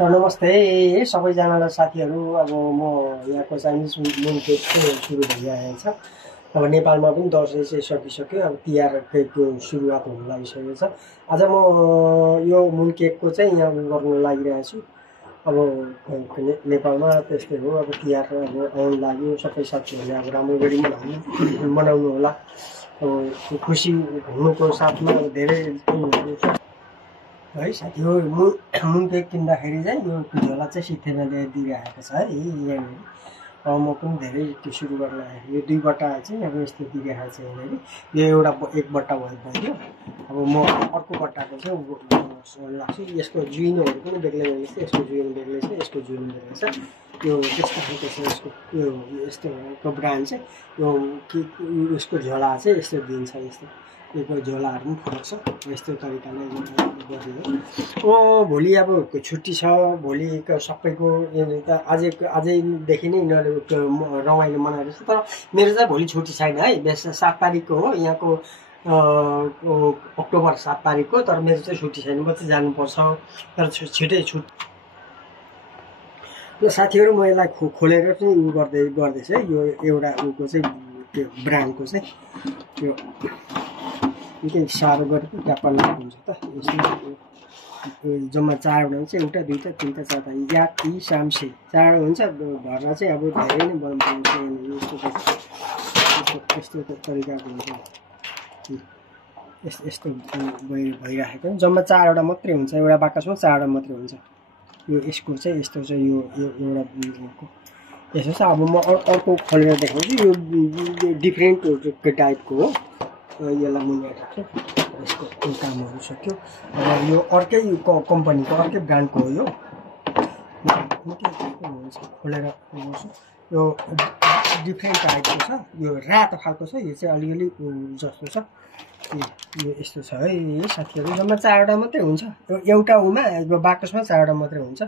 नमस्ते सबैजनालाई साथीहरू। अब म यहाँको चाइनिज मुन केक चाहिँ सुरु भइरहेको छ। अब नेपालमा पनि दसैँ चाहिँ सकिसक्यो, अब तिहारको सुरुवात हुन लागिसकेको छ। आज म यो मुन केकको चाहिँ यहाँ गर्न लागिरहेको छु। अब नेपालमा त्यस्तै हो, अब तिहार अब आउनु लाग्यो, सबै साथीहरूले अब राम्रो गरी मनाउनु होला। अब खुसी हुनुको साथमा अब धेरै है साथीहरू। मुन केक किन्दाखेरि चाहिँ यो झोला चाहिँ सित्थैमा दिइरहेको छ है यहाँनिर। अब म पनि धेरै त्यो सुरु गर्न आएको। यो 2 बट्टा चाहिँ अब यस्तो दिइरहेको छ यहाँनिर। यो एउटा 1 बट्टा भयो। अब म अर्को बट्टाको चाहिँ लाग्छु। यसको जुइनोहरू पनि बेग्लै बेग्लै छ। यसको जुइनो बेग्लै छ, यसको जुइनो बेग्लै छ। यो त्यस्तो खालको छ यसको। यो यस्तो ब्रान्ड चाहिँ यो यसको झोला चाहिँ यस्तो दिन्छ। यस्तो यो झोलाहरू पनि फरक छ। यस्तो तरिकाले गरिदियो। भोलि अब छुट्टी छ। भोलिको सबैको त आजैदेखि नै यिनीहरूले रमाइलो मनाइरहेछ। तर मेरो चाहिँ भोलि छुट्टी छैन है। 7 तारिकको हो यहाँको, अक्टोबर 7 तारिकको। तर मेरो चाहिँ छुट्टी छैन, म चाहिँ जानुपर्छ। तर छिटै ल साथीहरू, म यसलाई खोलेर चाहिँ गर्दैछु है। यो एउटा उको चाहिँ त्यो ब्रान्डको चाहिँ यो निकै साह्रो गरेको ट्याप्पल हुन्छ त। यसमा जम्मा 4वटा हुन्छ। एउटा, दुईवटा, तिनवटा, चारवटा, याकी साम्से 4 हुन्छ। भर्ना चाहिँ अब धेरै नै बनाउँछ। यस्तो तरिकाको हुन्छ। यस्तो भइराखेको जम्मा 4वटा मात्रै हुन्छ। एउटा बाकसमा 4वटा मात्रै हुन्छ। यो यसको चाहिँ यस्तो चाहिँ यो एउटा यसो छ। अब म अर्को खोलेर देखाउँछु। यो डिफ्रेन्ट टाइपको हो। यसलाई मुनि राख्छु। यसको कामहरू सक्यो। अब यो अर्कै कम्पनीको, अर्कै ब्रान्डको हो। यो खोलेर देखाउँछु। यो डिफ्रेन्ट टाइपको छ। यो रातो खालको छ। यो चाहिँ अलिअलि जस्तो छ। यो यस्तो छ है साथीहरू। जम्मा 4वटा मात्रै हुन्छ। एउटा उमा बाकसमा 4वटा मात्रै हुन्छ।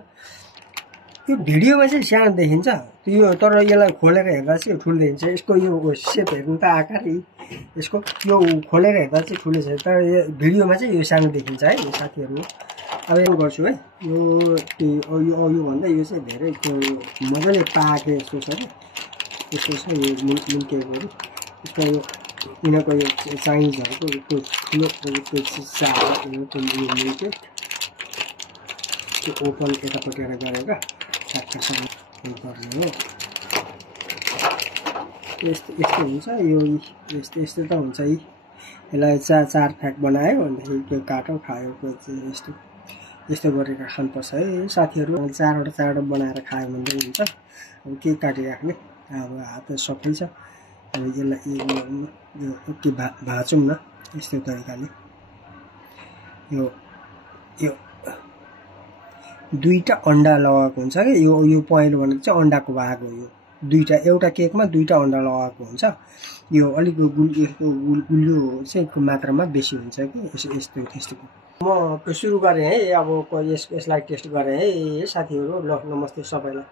यो भिडियोमा चाहिँ सानो देखिन्छ यो, तर यसलाई खोलेर हेर्दा चाहिँ ठुलो देखिन्छ। यसको यो सेप हेर्नु त आकार यसको यो खोलेर हेर्दा चाहिँ ठुलो छ, तर यो भिडियोमा चाहिँ यो सानो देखिन्छ है साथीहरू। अब यो गर्छु है। यो भन्दा यो चाहिँ धेरै मजाले पाके जस्तो छ कि यस्तो छ। यो मुन केकहरू यसको यो यिनीहरूको यो चाइनिजहरूको ठुलो मुन केक त्यो ओपन यतापट्टिबाट गरेर ठ्याक्कसँग गर्ने हो। यस्तो हुन्छ। यो यस्तो त हुन्छ है। यसलाई 4 फ्याक बनायो भनेदेखि त्यो काटो खायो यस्तो गरेर खानुपर्छ है साथीहरू। 4वटा बनाएर खायो भने चाहिँ हुन्छ। अब के काटिराख्ने, अब हात सबै छ। अब यसलाई के भाँचौँ न यस्तो तरिकाले। यो 2टा अन्डा लगाएको हुन्छ कि यो पहेँलो भनेको चाहिँ अन्डाको भाग हो। यो 2टा, एउटा केकमा 2टा अन्डा लगाएको हुन्छ। यो अलिक गुलियो चाहिँ मात्रामा बेसी हुन्छ कि यस्तो। म सुरु गरेँ है। अब यसलाई टेस्ट गरेँ है साथीहरू। ल नमस्ते सबैलाई।